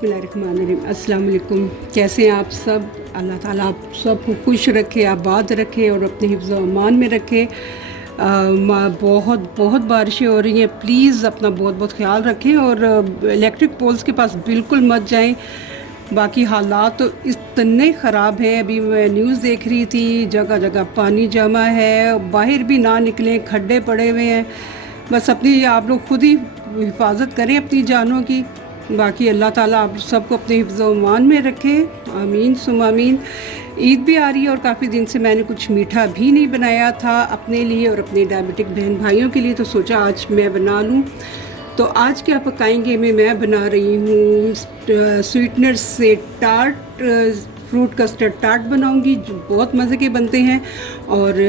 बिस्मिल्लाहिर्रहमानिर्रहीम। अस्सलाम वालेकुम। कैसे हैं आप सब? अल्लाह ताला आप सबको खुश रखे, आबाद रखे और अपने हिफ्ज़ व अमान में रखे। बहुत बहुत बारिशें हो रही हैं, प्लीज़ अपना बहुत बहुत ख्याल रखें और इलेक्ट्रिक पोल्स के पास बिल्कुल मत जाएं। बाकी हालात तो इतने ख़राब हैं, अभी मैं न्यूज़ देख रही थी, जगह जगह पानी जमा है, बाहर भी ना निकलें, खड्डे पड़े हुए हैं। बस अपनी आप लोग खुद ही हिफाजत करें अपनी जानों की। बाकी अल्लाह ताला आप सबको अपने हिफ्ज़ व अमान में रखे, आमीन सुम आमीन। ईद भी आ रही है और काफ़ी दिन से मैंने कुछ मीठा भी नहीं बनाया था अपने लिए और अपने डायबिटिक बहन भाइयों के लिए, तो सोचा आज मैं बना लूँ। तो आज क्या पकाएंगे मैं बना रही हूँ स्वीटनर से टार्ट, फ्रूट कस्टर्ड टार्ट बनाऊंगी जो बहुत मज़े के बनते हैं। और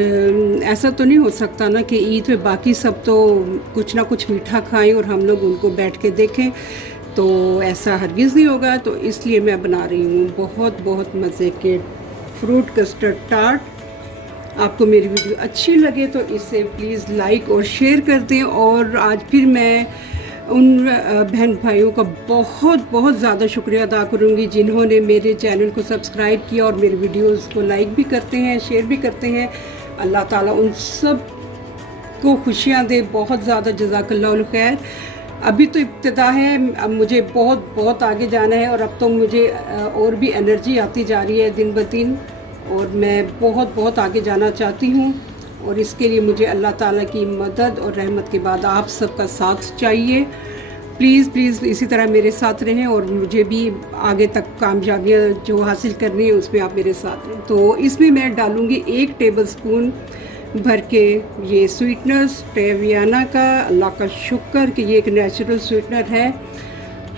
ऐसा तो नहीं हो सकता ना कि ईद पे बाकी सब तो कुछ ना कुछ मीठा खाएं और हम लोग उनको बैठ के देखें, तो ऐसा हरगिज़ नहीं होगा। तो इसलिए मैं बना रही हूँ बहुत बहुत मज़े के फ्रूट कस्टर्ड टार्ट। आपको मेरी वीडियो अच्छी लगे तो इसे प्लीज़ लाइक और शेयर कर दें। और आज फिर मैं उन बहन भाइयों का बहुत बहुत ज़्यादा शुक्रिया अदा करूँगी जिन्होंने मेरे चैनल को सब्सक्राइब किया और मेरे वीडियोस को लाइक भी करते हैं, शेयर भी करते हैं। अल्लाह ताला उन सब को खुशियाँ दे, बहुत ज़्यादा जज़ाकल्लाहुल खैर। अभी तो इब्तिदा है, अब मुझे बहुत बहुत आगे जाना है और अब तो मुझे और भी एनर्जी आती जा रही है दिन ब दिन और मैं बहुत बहुत आगे जाना चाहती हूँ। और इसके लिए मुझे अल्लाह ताला की मदद और रहमत के बाद आप सबका साथ चाहिए। प्लीज़ प्लीज़ इसी तरह मेरे साथ रहें और मुझे भी आगे तक कामयाबियाँ जो हासिल करनी है उसमें आप मेरे साथ रहें। तो इसमें मैं डालूँगी 1 टेबलस्पून भर के ये स्वीटनर स्टेवियाना का। अल्लाह का शुक्र कि ये एक नेचुरल स्वीटनर है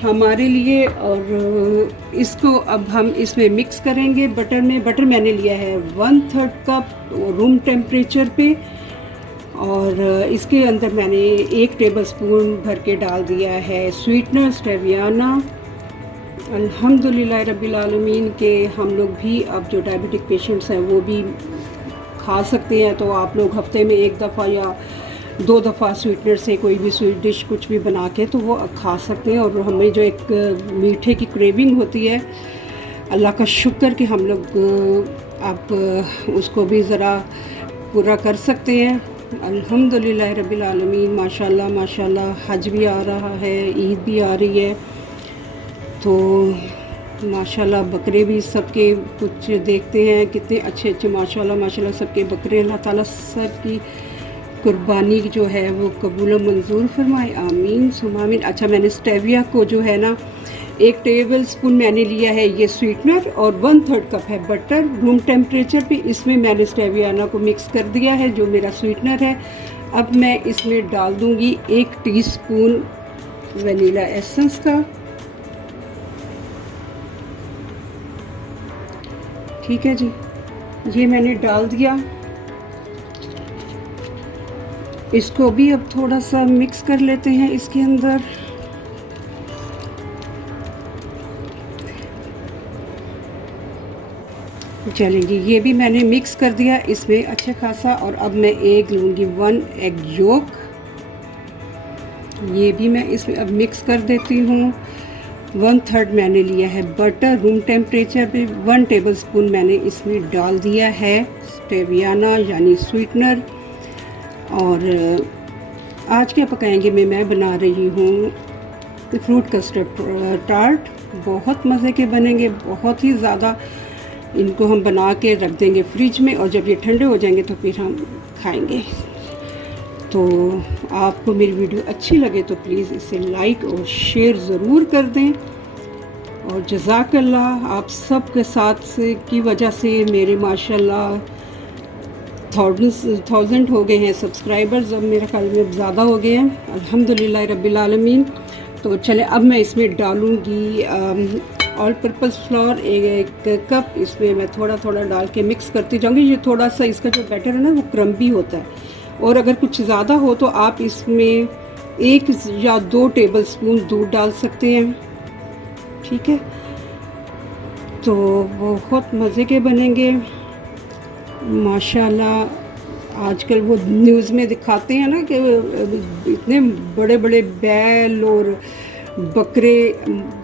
हमारे लिए। और इसको अब हम इसमें मिक्स करेंगे बटर में। बटर मैंने लिया है 1/3 कप रूम टेम्परेचर पे और इसके अंदर मैंने 1 टेबलस्पून भर के डाल दिया है स्वीटनर स्टेवियाना। अल्हम्दुलिल्लाह रब्बिल आलमीन के हम लोग भी अब जो डायबिटिक पेशेंट्स हैं वो भी खा सकते हैं। तो आप लोग हफ्ते में 1 दफ़ा या 2 दफ़ा स्वीटनर से कोई भी स्वीट डिश कुछ भी बना के तो वो खा सकते हैं। और हमें जो एक मीठे की क्रेविंग होती है, अल्लाह का शुक्र कि हम लोग अब उसको भी ज़रा पूरा कर सकते हैं। अल्हम्दुलिल्लाह रब्बिल आलमीन। माशाल्लाह माशाल्लाह। हज भी आ रहा है, ईद भी आ रही है, तो माशाल्लाह बकरे भी सबके कुछ देखते हैं कितने अच्छे अच्छे माशाल्लाह माशाल्लाह सबके बकरे। अल्लाह ताला सबकी कुर्बानी जो है वो कबूल मंजूर फरमाए, आमीन सुम आमीन। अच्छा, मैंने स्टेविया को जो है ना 1 टेबलस्पून मैंने लिया है ये स्वीटनर और 1/3 कप है बटर रूम टेम्परेचर पे। इसमें मैंने स्टेवियाना को मिक्स कर दिया है जो मेरा स्वीटनर है। अब मैं इसमें डाल दूँगी 1 टीस्पून वनीला एसेंस का। ठीक है जी, ये मैंने डाल दिया। इसको भी अब थोड़ा सा मिक्स कर लेते हैं इसके अंदर। चलेंगे, ये भी मैंने मिक्स कर दिया इसमें अच्छा खासा। और अब मैं एग लूँगी, 1 एग योक, ये भी मैं इसमें अब मिक्स कर देती हूँ। 1/3 मैंने लिया है बटर रूम टेम्परेचर पे। 1 टेबलस्पून मैंने इसमें डाल दिया है स्टेवियाना यानी स्वीटनर। और आज क्या पकाएंगे मैं बना रही हूँ फ्रूट कस्टर्ड टार्ट। बहुत मज़े के बनेंगे, बहुत ही ज़्यादा। इनको हम बना के रख देंगे फ्रिज में और जब ये ठंडे हो जाएंगे तो फिर हम खाएंगे। तो आपको मेरी वीडियो अच्छी लगे तो प्लीज़ इसे लाइक और शेयर ज़रूर कर दें। और जज़ाकल्लाह, आप सब के साथ से की वजह से मेरे माशाल्लाह 1000 हो गए हैं सब्सक्राइबर्स। अब मेरे ख्याल में ज़्यादा हो गए हैं, अल्हम्दुलिल्लाह रब्बिल आलमीन। तो चले, अब मैं इसमें डालूँगी ऑल पर्पज़ फ्लोर 1 कप। इसमें मैं थोड़ा थोड़ा डाल के मिक्स करती जाऊँगी। ये थोड़ा सा इसका जो बैटर है ना वो क्रम्बी होता है और अगर कुछ ज़्यादा हो तो आप इसमें 1 या 2 टेबलस्पून दूध डाल सकते हैं। ठीक है, तो बहुत मज़े के बनेंगे माशाल्लाह। आजकल वो न्यूज़ में दिखाते हैं ना कि इतने बड़े बड़े बैल और बकरे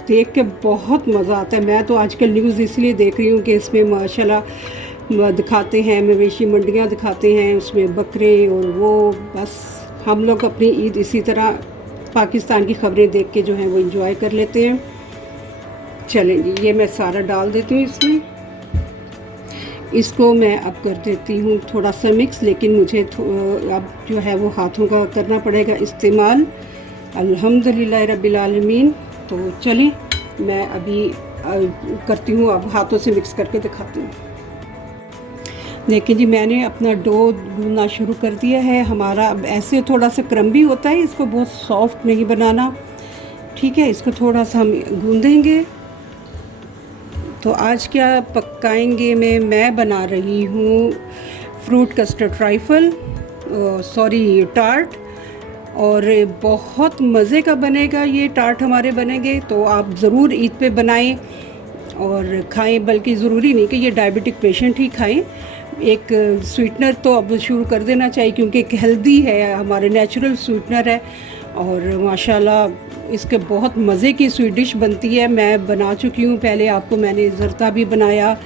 देख के बहुत मज़ा आता है। मैं तो आजकल न्यूज़ इसलिए देख रही हूँ कि इसमें माशाल्लाह दिखाते हैं, मवेशी मंडियाँ दिखाते हैं, उसमें बकरे और वो बस हम लोग अपनी ईद इसी तरह पाकिस्तान की ख़बरें देख के जो हैं वो एंजॉय कर लेते हैं। चलें जी, ये मैं सारा डाल देती हूँ इसमें। इसको मैं अब कर देती हूँ थोड़ा सा मिक्स, लेकिन मुझे अब जो है वो हाथों का करना पड़ेगा इस्तेमाल। अल्हम्दुलिल्लाह रब्बिल आलमीन। तो चलिए मैं अभी करती हूँ, अब हाथों से मिक्स करके दिखाती हूँ। देखिए जी, मैंने अपना डो गूंदना शुरू कर दिया है। हमारा अब ऐसे थोड़ा सा क्रम्बी होता है, इसको बहुत सॉफ्ट नहीं बनाना, ठीक है। इसको थोड़ा सा हम गूंदेंगे। तो आज क्या पकाएंगे मैं बना रही हूँ fruit custard trifle, sorry tart, और बहुत मज़े का बनेगा ये टार्ट हमारे बनेंगे। तो आप ज़रूर ईद पे बनाएं और खाएं, बल्कि ज़रूरी नहीं कि ये डायबिटिक पेशेंट ही खाएं। एक स्वीटनर तो अब शुरू कर देना चाहिए, क्योंकि एक हेल्दी है, हमारे नेचुरल स्वीटनर है और माशाल्लाह इसके बहुत मज़े की स्वीट डिश बनती है। मैं बना चुकी हूँ पहले, आपको मैंने ज़रता भी बनाया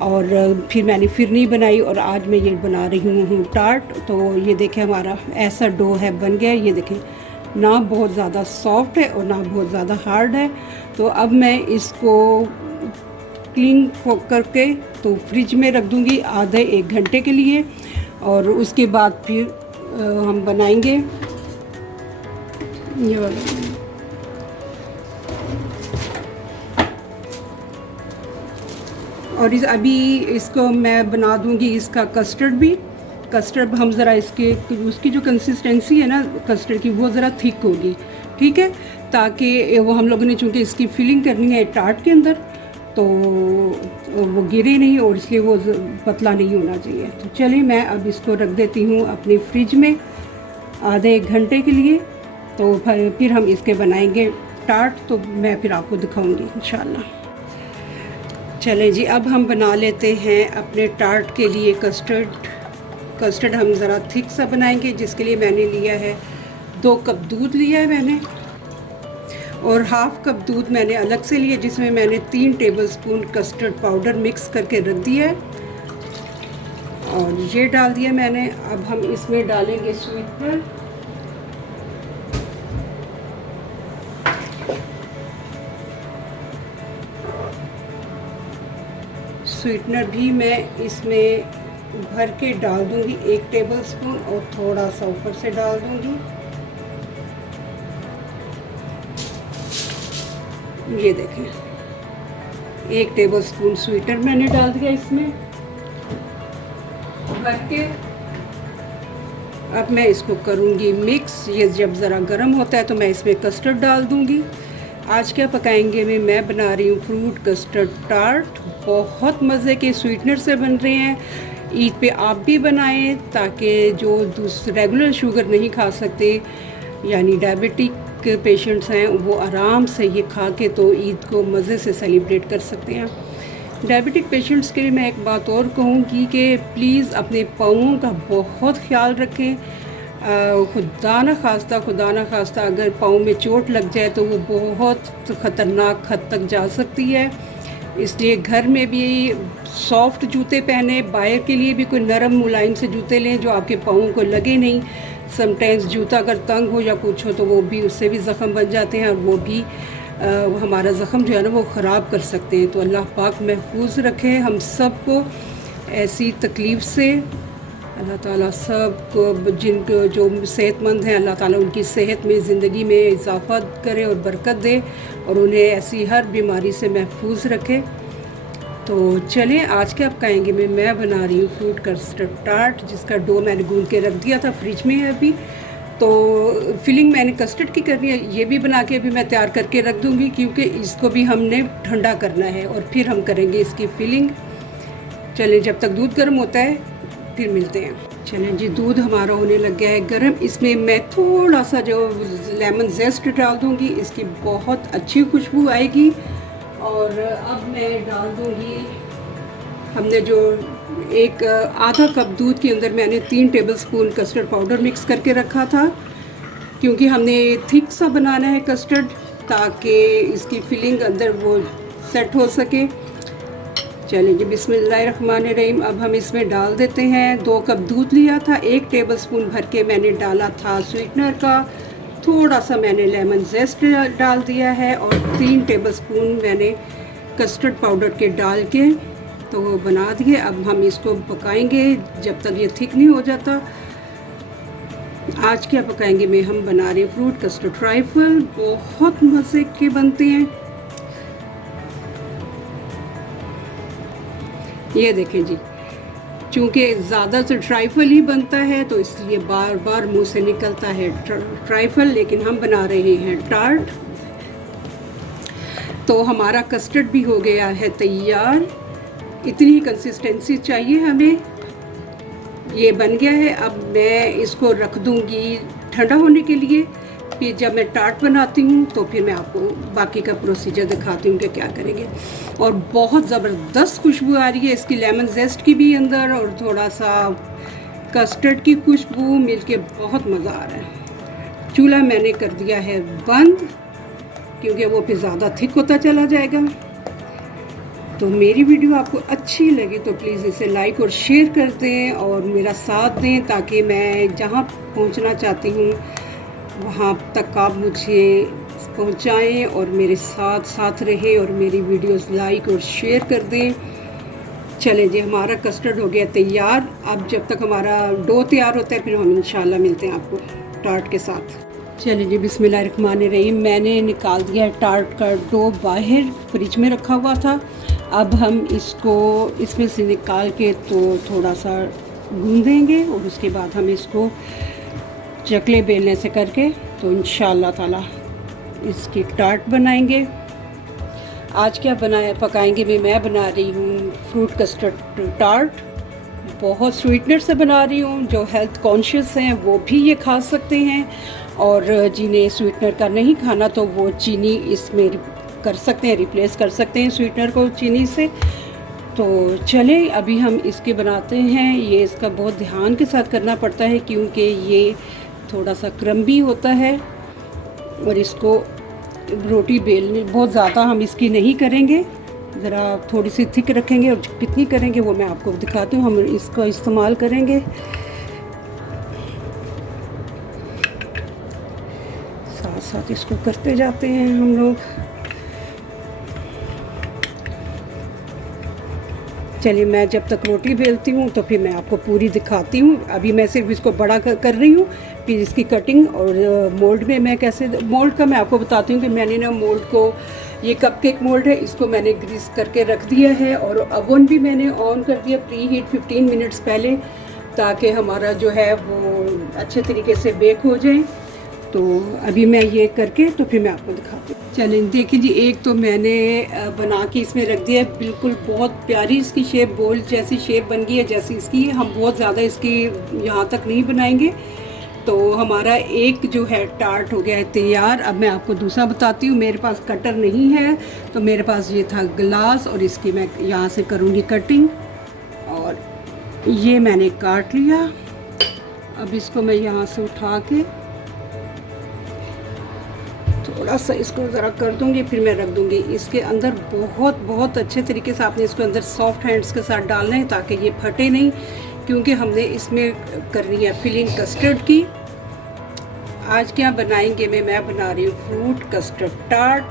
और फिर मैंने फिरनी बनाई और आज मैं ये बना रही हूँ टार्ट। तो ये देखें हमारा ऐसा डो है बन गया। ये देखें, ना बहुत ज़्यादा सॉफ्ट है और ना बहुत ज़्यादा हार्ड है। तो अब मैं इसको क्लीन करके तो फ्रिज में रख दूँगी आधे 1 घंटे के लिए, और उसके बाद फिर हम बनाएंगे ये वाला। और अभी इसको मैं बना दूँगी इसका कस्टर्ड भी। कस्टर्ड हम ज़रा उसकी जो कंसिस्टेंसी है ना कस्टर्ड की, वो ज़रा थिक होगी, ठीक है, ताकि वो हम लोगों ने चूँकि इसकी फिलिंग करनी है टार्ट के अंदर, तो वो गिरे नहीं और इसलिए वो पतला नहीं होना चाहिए। तो चलिए मैं अब इसको रख देती हूँ अपनी फ्रिज में आधे 1 घंटे के लिए। तो फिर हम इसके बनाएंगे टार्ट, तो मैं फिर आपको दिखाऊंगी इंशाल्लाह। चलें जी, अब हम बना लेते हैं अपने टार्ट के लिए कस्टर्ड हम ज़रा थिक सा बनाएंगे, जिसके लिए मैंने लिया है 2 कप दूध लिया है मैंने, और हाफ़ कप दूध मैंने अलग से लिया, जिसमें मैंने 3 टेबलस्पून कस्टर्ड पाउडर मिक्स करके रख दिया है और ये डाल दिया मैंने। अब हम इसमें डालेंगे स्वीटनर। स्वीटनर भी मैं इसमें भर के डाल दूंगी 1 टेबलस्पून, और थोड़ा सा ऊपर से डाल दूंगी। ये देखें, 1 टेबलस्पून स्वीटनर मैंने डाल दिया इसमें भर के। अब मैं इसको करूंगी मिक्स। ये जब ज़रा गर्म होता है तो मैं इसमें कस्टर्ड डाल दूंगी। आज क्या पकाएंगे मैं बना रही हूँ फ्रूट कस्टर्ड टार्ट। बहुत मज़े के स्वीटनर से बन रहे हैं। ईद पे आप भी बनाएं, ताकि जो रेगुलर शुगर नहीं खा सकते, यानी डायबिटिक पेशेंट्स हैं, वो आराम से ये खा के तो ईद को मज़े से सेलिब्रेट कर सकते हैं। डायबिटिक पेशेंट्स के लिए मैं एक बात और कहूँगी कि प्लीज़ अपने पाँवों का बहुत ख्याल रखें। खुदा न खास्ता अगर पाँव में चोट लग जाए तो वो बहुत ख़तरनाक हद तक जा सकती है। इसलिए घर में भी सॉफ्ट जूते पहने, बाहर के लिए भी कोई नरम मुलायम से जूते लें जो आपके पाँवों को लगे नहीं। समटाइम्स जूता अगर तंग हो या कुछ हो तो वो भी, उससे भी ज़ख़म बन जाते हैं और वो भी हमारा ज़ख़म जो है ना वो ख़राब कर सकते हैं। तो अल्लाह पाक महफूज रखे हम सब को ऐसी तकलीफ़ से। अल्लाह ताला सब को, जिनको जो सेहतमंद हैं, अल्लाह ताला उनकी सेहत में, ज़िंदगी में इजाफ़ा करे और बरकत दे और उन्हें ऐसी हर बीमारी से महफूज रखे। तो चलें, आज क्या पकाएंगे मैं बना रही हूँ फ्रूट कस्टर्ड टार्ट, जिसका डो मैंने गूंद के रख दिया था, फ्रिज में है अभी। तो फिलिंग मैंने कस्टर्ड की करनी है, ये भी बना के अभी मैं तैयार करके रख दूँगी, क्योंकि इसको भी हमने ठंडा करना है और फिर हम करेंगे इसकी फिलिंग। चलें, जब तक दूध गर्म होता है फिर मिलते हैं। चलें जी, दूध हमारा होने लग गया है गर्म। इसमें मैं थोड़ा सा जो लेमन जेस्ट डाल दूँगी, इसकी बहुत अच्छी खुशबू आएगी। और अब मैं डाल दूँगी, हमने जो एक आधा कप दूध के अंदर मैंने 3 टेबलस्पून कस्टर्ड पाउडर मिक्स करके रखा था, क्योंकि हमने थिक सा बनाना है कस्टर्ड, ताकि इसकी फिलिंग अंदर वो सेट हो सके। चलें जी, बिस्मिल्लाहिर्रहमानिर्रहीम। अब हम इसमें डाल देते हैं 2 कप दूध लिया था, 1 टेबलस्पून भर के मैंने डाला था स्वीटनर का, थोड़ा सा मैंने लेमन जेस्ट डाल दिया है और 3 टेबलस्पून मैंने कस्टर्ड पाउडर के डाल के तो बना दिए। अब हम इसको पकाएंगे जब तक ये थिक नहीं हो जाता। आज क्या पकाएंगे मैं, हम बना रहे हैं फ्रूट कस्टर्ड ट्राइफल, बहुत मज़े के बनते हैं। ये देखें जी, चूँकि ज़्यादा से ट्राइफल ही बनता है तो इसलिए बार बार मुंह से निकलता है ट्राइफल, लेकिन हम बना रहे हैं टार्ट। तो हमारा कस्टर्ड भी हो गया है तैयार। इतनी कंसिस्टेंसी चाहिए हमें, ये बन गया है। अब मैं इसको रख दूँगी ठंडा होने के लिए, फिर जब मैं टार्ट बनाती हूँ तो फिर मैं आपको बाकी का प्रोसीजर दिखाती हूँ कि क्या करेंगे। और बहुत ज़बरदस्त खुशबू आ रही है इसकी, लेमन जेस्ट की भी अंदर और थोड़ा सा कस्टर्ड की खुशबू मिलके बहुत मज़ा आ रहा है। चूल्हा मैंने कर दिया है बंद क्योंकि वो फिर ज़्यादा थिक होता चला जाएगा। तो मेरी वीडियो आपको अच्छी लगी तो प्लीज़ इसे लाइक और शेयर कर दें और मेरा साथ दें, ताकि मैं जहाँ पहुँचना चाहती हूँ वहाँ तक आप मुझे पहुँचाएं और मेरे साथ साथ रहे और मेरी वीडियोस लाइक और शेयर कर दें। चलें जी, हमारा कस्टर्ड हो गया तैयार। अब जब तक हमारा डो तैयार होता है फिर हम इंशाल्लाह मिलते हैं आपको टार्ट के साथ। चलिए जी, बिस्मिल्लाहिर्रहमानिर्रहीम। मैंने निकाल दिया टार्ट का डो बाहर, फ्रिज में रखा हुआ था। अब हम इसको इसमें से निकाल के तो थोड़ा सा गूंदेंगे और उसके बाद हम इसको चकले बेलने से करके तो इंशाल्लाह ताला इसकी टार्ट बनाएंगे। आज क्या पकाएंगे मैं बना रही हूँ फ्रूट कस्टर्ड टार्ट। बहुत स्वीटनर से बना रही हूँ, जो हेल्थ कॉन्शियस हैं वो भी ये खा सकते हैं और जिन्हें स्वीटनर का नहीं खाना तो वो चीनी इसमें कर सकते हैं, रिप्लेस कर सकते हैं स्वीटनर को चीनी से। तो चले अभी हम इसके बनाते हैं। ये इसका बहुत ध्यान के साथ करना पड़ता है क्योंकि ये थोड़ा सा क्रम्बी होता है और इसको रोटी बेलने बहुत ज़्यादा हम इसकी नहीं करेंगे, ज़रा थोड़ी सी थिक रखेंगे और कितनी करेंगे वो मैं आपको दिखाती हूँ। हम इसका इस्तेमाल करेंगे, साथ साथ इसको करते जाते हैं हम लोग। चलिए, मैं जब तक रोटी बेलती हूँ तो फिर मैं आपको पूरी दिखाती हूँ। अभी मैं सिर्फ इसको बड़ा कर रही हूँ, फिर इसकी कटिंग और मोल्ड में मैं कैसे, मोल्ड का मैं आपको बताती हूँ कि मैंने ना मोल्ड को, ये कपकेक मोल्ड है, इसको मैंने ग्रीस करके रख दिया है और ओवन भी मैंने ऑन कर दिया प्री हीट 15 मिनट्स पहले, ताकि हमारा जो है वो अच्छे तरीके से बेक हो जाए। तो अभी मैं ये करके तो फिर मैं आपको दिखाती हूँ। चलें, देखिए जी, एक तो मैंने बना के इसमें रख दिया है, बिल्कुल बहुत प्यारी इसकी शेप, बोल जैसी शेप बन गई है जैसी इसकी। हम बहुत ज़्यादा इसकी यहाँ तक नहीं बनाएंगे। तो हमारा एक जो है टार्ट हो गया है तैयार। अब मैं आपको दूसरा बताती हूँ। मेरे पास कटर नहीं है तो मेरे पास ये था ग्लास और इसकी मैं यहाँ से करूँगी कटिंग और ये मैंने काट लिया। अब इसको मैं यहाँ से उठा के थोड़ा सा इसको ज़रा कर दूँगी, फिर मैं रख दूँगी इसके अंदर। बहुत अच्छे तरीके से आपने इसको अंदर सॉफ्ट हैंड्स के साथ डालना है ताकि ये फटे नहीं, क्योंकि हमने इसमें करनी है फिलिंग कस्टर्ड की। आज क्या बनाएंगे मैं बना रही हूँ फ्रूट कस्टर्ड टार्ट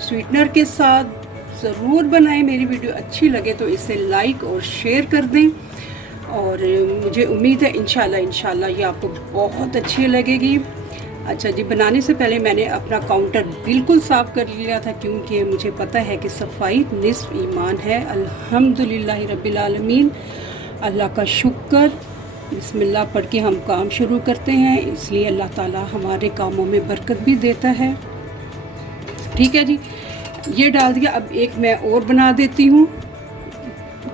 स्वीटनर के साथ। ज़रूर बनाएं, मेरी वीडियो अच्छी लगे तो इसे लाइक और शेयर कर दें और मुझे उम्मीद है इंशाल्लाह ये आपको बहुत अच्छी लगेगी। अच्छा जी, बनाने से पहले मैंने अपना काउंटर बिल्कुल साफ़ कर लिया था क्योंकि मुझे पता है कि सफाई निस्फ ईमान है। अल्हम्दुलिल्लाह रब्बिल आलमीन, अल्लाह का शुक्र। बिस्मिल्लाह पढ़ के हम काम शुरू करते हैं, इसलिए अल्लाह ताला हमारे कामों में बरकत भी देता है। ठीक है जी, ये डाल दिया। अब एक मैं और बना देती हूँ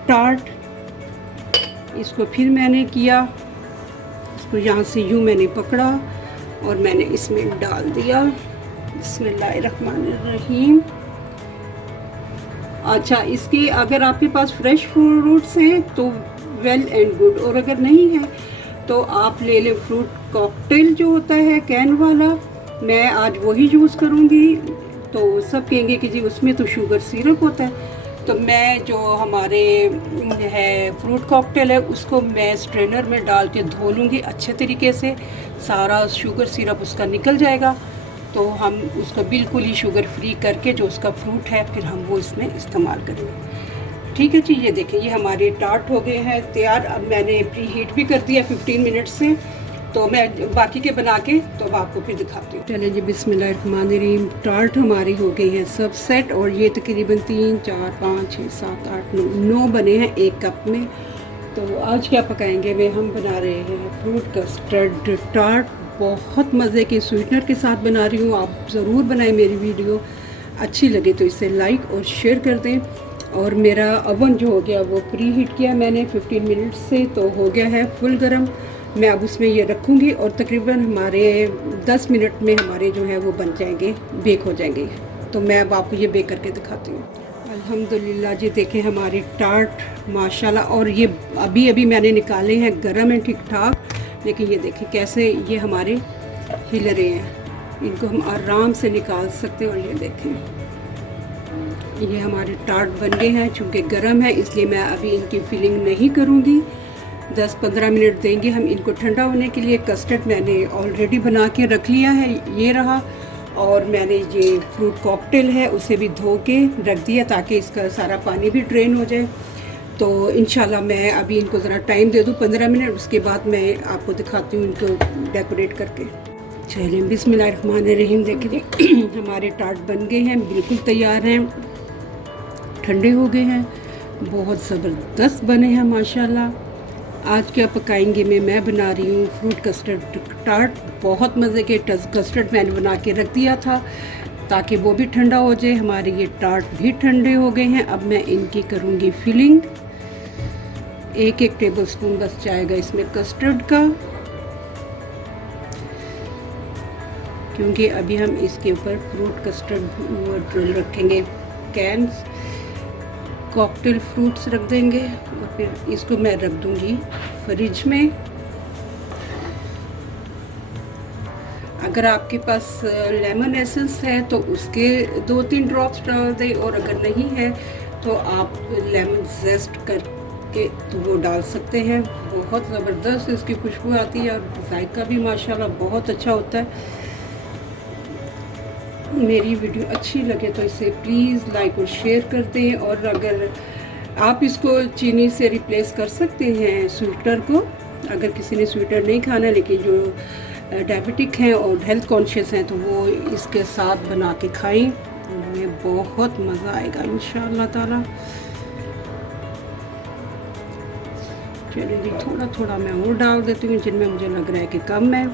टार्ट। इसको फिर मैंने किया, इसको यहाँ से यूँ मैंने पकड़ा और मैंने इसमें डाल दिया। बिस्मिल्लाहिर्रहमानिर्रहीम। अच्छा, इसके अगर आपके पास फ्रेश फ्रूट्स हैं तो वेल एंड गुड, और अगर नहीं है तो आप ले लें फ्रूट कॉकटेल जो होता है कैन वाला। मैं आज वही यूज़ करूँगी। तो सब कहेंगे कि जी उसमें तो शुगर सिरप होता है। तो मैं जो हमारे है फ्रूट कॉकटेल है उसको मैं स्ट्रेनर में डाल के धो लूँगी अच्छे तरीके से, सारा शुगर सिरप उसका निकल जाएगा। तो हम उसको बिल्कुल ही शुगर फ्री करके जो उसका फ्रूट है फिर हम वो इसमें इस्तेमाल करेंगे। ठीक है जी, ये देखें ये हमारे टार्ट हो गए हैं तैयार। अब मैंने प्री हीट भी कर दिया 15 मिनट से, तो मैं बाकी के बना के तो अब आपको फिर दिखाती हूँ। चलिए जी, बिस्मिल्लाहिर्रहमानिर्रहीम। टार्ट हमारी हो गई है सब सेट, और ये तकरीबन 3 4 5 6 7 8 9 बने हैं एक कप में। तो आज क्या पकाएंगे वे, हम बना रहे हैं फ्रूट कस्टर्ड टार्ट। बहुत मज़े के स्वीटनर के साथ बना रही हूँ, आप ज़रूर बनाएं। मेरी वीडियो अच्छी लगे तो इसे लाइक और शेयर कर दें। और मेरा अवन जो हो गया वो प्री हीट किया मैंने 15 मिनट से, तो हो गया है फुल गरम। मैं अब उसमें ये रखूँगी और तकरीबन हमारे 10 मिनट में हमारे जो है वो बन जाएंगे, बेक हो जाएंगे। तो मैं अब आपको ये बेक करके दिखाती हूँ। अल्हम्दुलिल्लाह जी, देखें हमारे टार्ट माशाल्लाह। और ये अभी अभी मैंने निकाले हैं, गरम हैं ठीक ठाक, लेकिन ये देखें कैसे ये हमारे हिल रहे हैं। इनको हम आराम से निकाल सकते हैं। और ये देखें ये हमारे टार्ट बन गए हैं। चूँकि गरम है इसलिए मैं अभी इनकी फिलिंग नहीं करूँगी, 10-15 मिनट देंगे हम इनको ठंडा होने के लिए। कस्टर्ड मैंने ऑलरेडी बना के रख लिया है, ये रहा। और मैंने ये फ्रूट कॉकटेल है उसे भी धो के रख दिया ताकि इसका सारा पानी भी ड्रेन हो जाए। तो इंशाल्लाह मैं अभी इनको ज़रा टाइम दे दूँ 15 मिनट, उसके बाद मैं आपको दिखाती हूँ इनको डेकोरेट करके। चलिए बिस्मिल्लाहिर्रहमानिर्रहीम। देखिए हमारे टार्ट बन गए हैं, बिल्कुल तैयार हैं, ठंडे हो गए हैं, बहुत ज़बरदस्त बने हैं माशाल्लाह। आज क्या पकाएंगे मैं बना रही हूँ फ्रूट कस्टर्ड टार्ट। बहुत मज़े के कस्टर्ड मैंने बना के रख दिया था ताकि वो भी ठंडा हो जाए। हमारे ये टार्ट भी ठंडे हो गए हैं। अब मैं इनकी करूँगी फिलिंग। 1-1 टेबल स्पून बस जाएगा इसमें कस्टर्ड का, क्योंकि अभी हम इसके ऊपर फ्रूट कस्टर्ड रखेंगे। कैंस कॉकटेल फ्रूट्स रख देंगे और फिर इसको मैं रख दूंगी फ्रिज में। अगर आपके पास लेमन एसेंस है तो उसके 2-3 ड्रॉप्स डाल दें, और अगर नहीं है तो आप लेमन जेस्ट करके तो वो डाल सकते हैं। बहुत ज़बरदस्त इसकी खुशबू आती है और जायका भी माशाल्लाह बहुत अच्छा होता है। मेरी वीडियो अच्छी लगे तो इसे प्लीज़ लाइक और शेयर कर दें। और अगर आप इसको चीनी से रिप्लेस कर सकते हैं स्वीटनर को, अगर किसी ने स्वीटनर नहीं खाना लेकिन जो डायबिटिक हैं और हेल्थ कॉन्शियस हैं तो वो इसके साथ बना के खाएं, उन्हें बहुत मज़ा आएगा इंशाअल्लाह ताला। चलिए जी, थोड़ा थोड़ा मैं और डाल देती हूँ जिनमें मुझे लग रहा है कि कम है।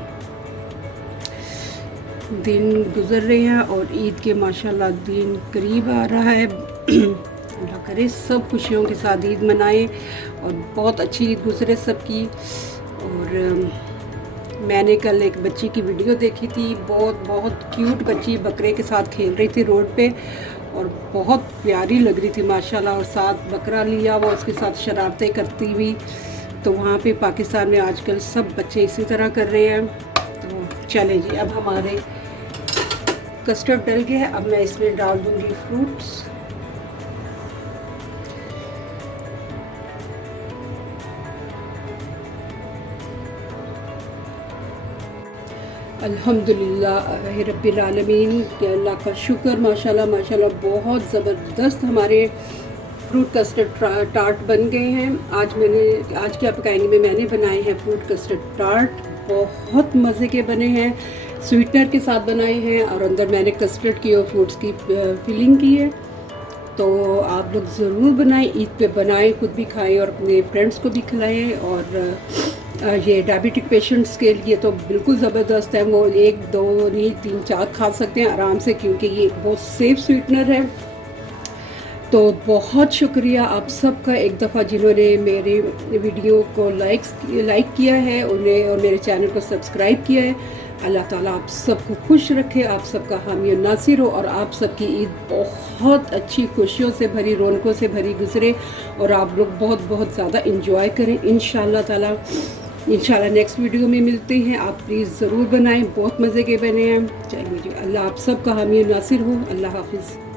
दिन गुज़र रहे हैं और ईद के माशाल्लाह दिन करीब आ रहा है। अल्लाह करे सब खुशियों के साथ ईद मनाएं और बहुत अच्छी ईद गुज़रे सबकी। और मैंने कल एक बच्ची की वीडियो देखी थी, बहुत क्यूट बच्ची बकरे के साथ खेल रही थी रोड पे और बहुत प्यारी लग रही थी माशाल्लाह। और साथ बकरा लिया हुआ उसके साथ शरारतें करती हुई। तो वहाँ पे पाकिस्तान में आजकल सब बच्चे इसी तरह कर रहे हैं। तो चले जी, अब हमारे कस्टर्ड डल गया है। अब मैं इसमें डाल दूंगी फ्रूट्स। अल्हम्दुलिल्लाह रब्बिल आलमीन, अल्लाह का शुक्र माशाल्लाह माशाल्लाह। बहुत ज़बरदस्त हमारे फ्रूट कस्टर्ड टार्ट बन गए हैं। आज क्या पकाएंगे मैंने बनाए हैं फ्रूट कस्टर्ड टार्ट। बहुत मज़े के बने हैं, स्वीटनर के साथ बनाए हैं और अंदर मैंने कस्टर्ड की और फ्रूट्स की फिलिंग की है। तो आप लोग ज़रूर बनाएं, ईद पे बनाएं, खुद भी खाएं और अपने फ्रेंड्स को भी खिलाएं। और ये डायबिटिक पेशेंट्स के लिए तो बिल्कुल ज़बरदस्त है, वो 1-2 नहीं 3-4 खा सकते हैं आराम से, क्योंकि ये बहुत सेफ स्वीटनर है। तो बहुत शुक्रिया आप सबका एक दफ़ा जिन्होंने मेरे वीडियो को लाइक किया है उन्हें, और मेरे चैनल को सब्सक्राइब किया है। अल्लाह ताला आप सबको खुश रखे, आप सबका हामी और नासिर हो और आप सबकी ईद बहुत अच्छी खुशियों से भरी, रौनकों से भरी गुजरे और आप लोग बहुत बहुत ज़्यादा इंजॉय करें इंशाअल्लाह ताला। इंशाल्लाह नेक्स्ट वीडियो में मिलते हैं। आप प्लीज़ ज़रूर बनाएं, बहुत मज़े के बने हैं। चलिए जी, अल्लाह आप सब का हामी नासिर हो। अल्लाह हाफिज़।